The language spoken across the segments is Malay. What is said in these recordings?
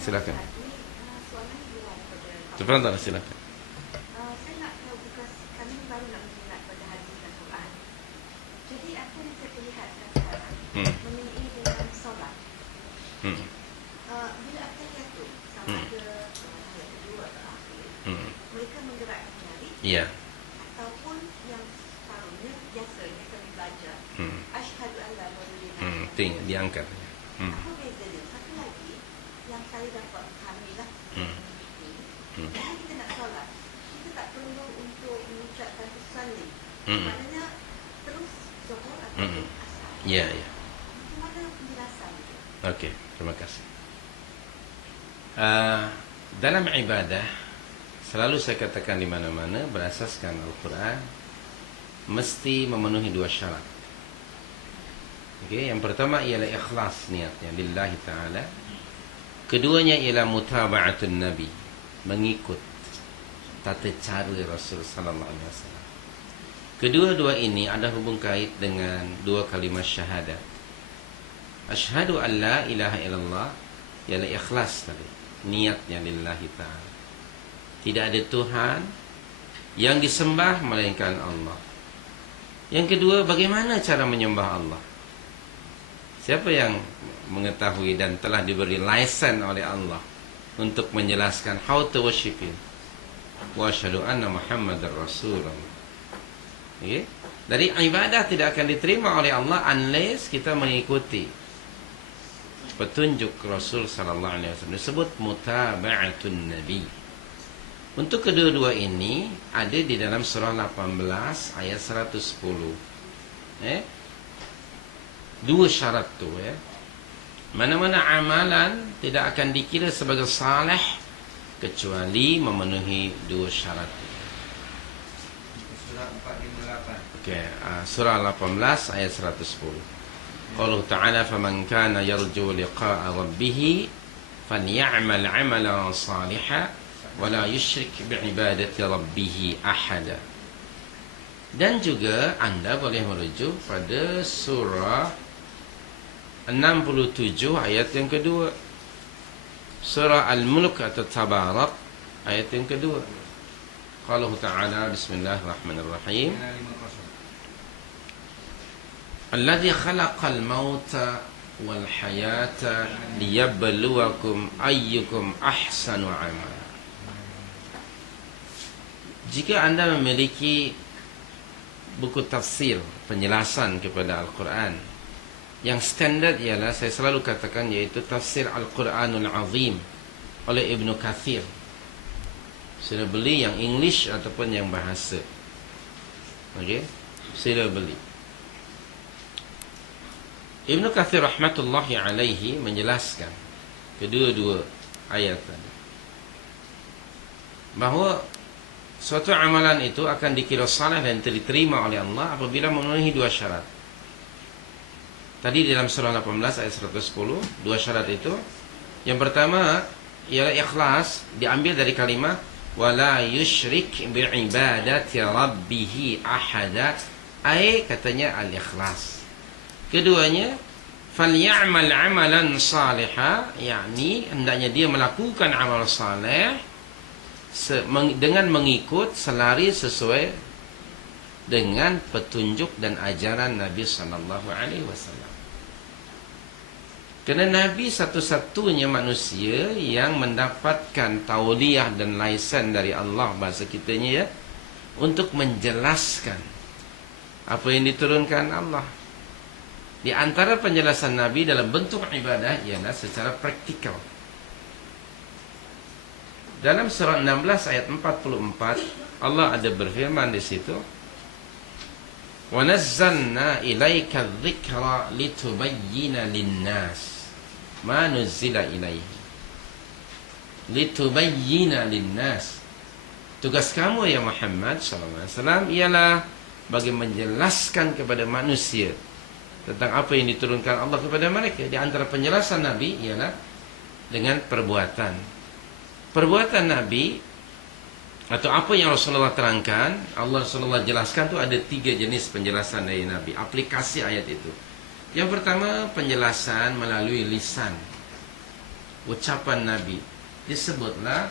silakan. Tafadhal, silakan. Saya nak tahu bekas kami baru nak berminat pada hadis dan Quran. Jadi apa yang saya perlihatkan sekarang mengenai dengan solat. Bila akan tu sama ada ayat kedua atau akhir, mereka menggerakkan jari. Iya. Ataupun yang separuhnya biasanya kami baca asyhadu an la ilaha illallah. Tinggal diangkat. Apa beza dia? Satu lagi yang saya dapat kami lah. Bila kita nak solat, kita tak perlu untuk mengucapkan usalli. Maknanya terus zuhur atau asar. Ya, ya. Bagaimana penjelasan itu? Okey, terima kasih. Dalam ibadah selalu saya katakan di mana-mana berasaskan Al-Quran mesti memenuhi dua syarat. Okey, yang pertama ialah ikhlas niatnya lillahi taala. Keduanya ialah mutaba'atun nabi, mengikut tata cara Rasul sallallahu alaihi wasallam. Kedua-dua ini ada hubung kait dengan dua kalimat syahadat. Asyhadu an la ilaha illallah ialah ikhlas tadi, niatnya lillahi ta'ala. Tidak ada Tuhan yang disembah melainkan Allah. Yang kedua, bagaimana cara menyembah Allah? Siapa yang mengetahui dan telah diberi license oleh Allah untuk menjelaskan how to worship Him? Wa asyhadu anna Muhammadar Rasulullah. Okay? Dari ibadah tidak akan diterima oleh Allah unless kita mengikuti petunjuk Rasul sallallahu alaihi wasallam. Disebut mutaba'atun nabi. Untuk kedua-dua ini ada di dalam surah 18 ayat 110. Dua syarat tu Mana-mana amalan tidak akan dikira sebagai saleh kecuali memenuhi dua syarat. Surah 458. Okey, surah 18 ayat 110. Qala ta'ala faman kana yarju liqa'a rabbih falyamal 'amalan salihan wa la yusyrik bi'ibadati rabbih ahada. Dan juga anda boleh merujuk pada surah 67 ayat yang kedua. Surah Al-Mulk atau Tabarak ayat yang kedua. Qala ta'ala bismillahirrahmanirrahim. Alladzi khalaqal mauta wal hayata liyabluwakum ayyukum ahsanu amala. Jika anda memiliki buku tafsir penjelasan kepada Al-Quran, yang standard ialah saya selalu katakan iaitu tafsir Al-Quranul Azim oleh Ibn Kathir. Sila beli yang English ataupun yang bahasa. Okey, sila beli. Ibn Kathir rahmatullahi alaihi menjelaskan kedua-dua ayat tadi bahawa suatu amalan itu akan dikira saleh dan diterima oleh Allah apabila memenuhi dua syarat. Tadi dalam surah 18 ayat 110, dua syarat itu. Yang pertama ialah ikhlas, diambil dari kalimat wala yusyrik bi'ibadati rabbih ahada, ai katanya al-ikhlas. Keduanya falyamal 'amalan salihah, yakni hendaknya dia melakukan amal saleh dengan mengikut selari sesuai dengan petunjuk dan ajaran Nabi sallallahu alaihi wasallam. Kerana Nabi satu-satunya manusia yang mendapatkan tauliah dan lisan dari Allah, bahasa kitanya untuk menjelaskan apa yang diturunkan Allah. Di antara penjelasan Nabi dalam bentuk ibadah ialah secara praktikal. Dalam surah 16 ayat 44 Allah ada berfirman di situ, wa nazzalna ilaika dzikra litubayyana lin-nas ma nuzila ilaihi. Litubayyana lin-nas. Tugas kamu ya Muhammad sallallahu alaihi wasallam ialah bagi menjelaskan kepada manusia tentang apa yang diturunkan Allah kepada mereka. Di antara penjelasan Nabi ialah dengan perbuatan. Perbuatan Nabi atau apa yang Rasulullah terangkan, Rasulullah jelaskan tu ada tiga jenis penjelasan dari Nabi, aplikasi ayat itu. Yang pertama penjelasan melalui lisan. ucapan Nabi. Disebutlah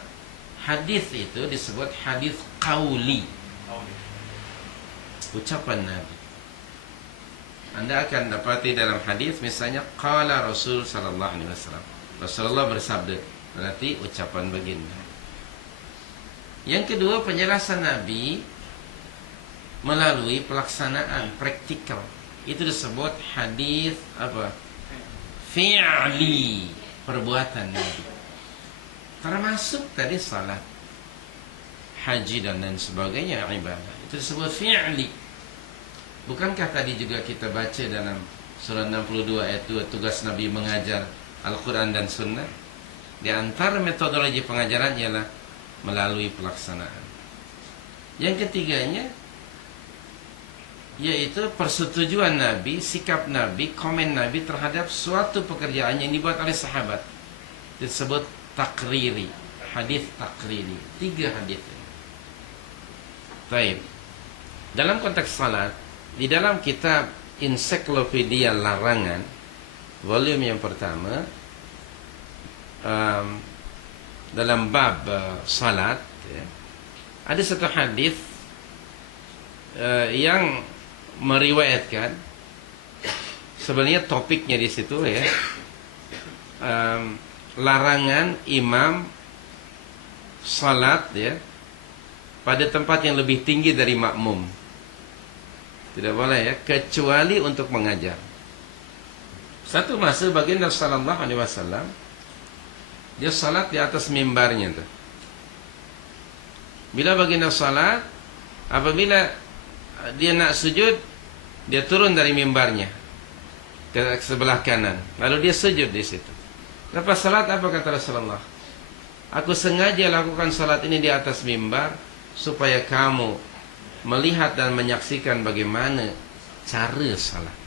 hadis itu disebut hadis qauli, ucapan Nabi. Anda akan dapati dalam hadis misalnya qala Rasul sallallahu alaihi wasallam, Rasulullah bersabda, berarti ucapan baginda. Yang kedua, penjelasan Nabi melalui pelaksanaan praktikal, itu disebut hadis apa? Fi'li, perbuatan Nabi. Termasuk tadi salat, haji dan lain sebagainya ibadah. Itu disebut fi'li. Bukankah tadi juga kita baca dalam surah 62 ayat 2, tugas Nabi mengajar Al-Quran dan Sunnah? Di antara metodologi pengajaran ialah melalui pelaksanaan. Yang ketiganya yaitu persetujuan Nabi, sikap Nabi, komen Nabi terhadap suatu pekerjaan yang dibuat oleh sahabat. Disebut takriri, hadis takriri. 3 hadis. Baik. Dalam konteks salat, di dalam kitab Ensiklopedia Larangan volume yang pertama, dalam bab salat, ada satu hadis yang meriwayatkan, sebenarnya topiknya di situ ya, larangan imam salat ya pada tempat yang lebih tinggi dari makmum. Tidak boleh ya, kecuali untuk mengajar. Satu masa baginda sallallahu alaihi wasallam dia salat di atas mimbarnya tuh. Bila baginda salat, apabila dia nak sujud, dia turun dari mimbarnya ke sebelah kanan, lalu dia sujud di situ. Lepas salat, apa kata Rasulullah? Aku sengaja lakukan salat ini di atas mimbar supaya kamu melihat dan menyaksikan bagaimana cara salat.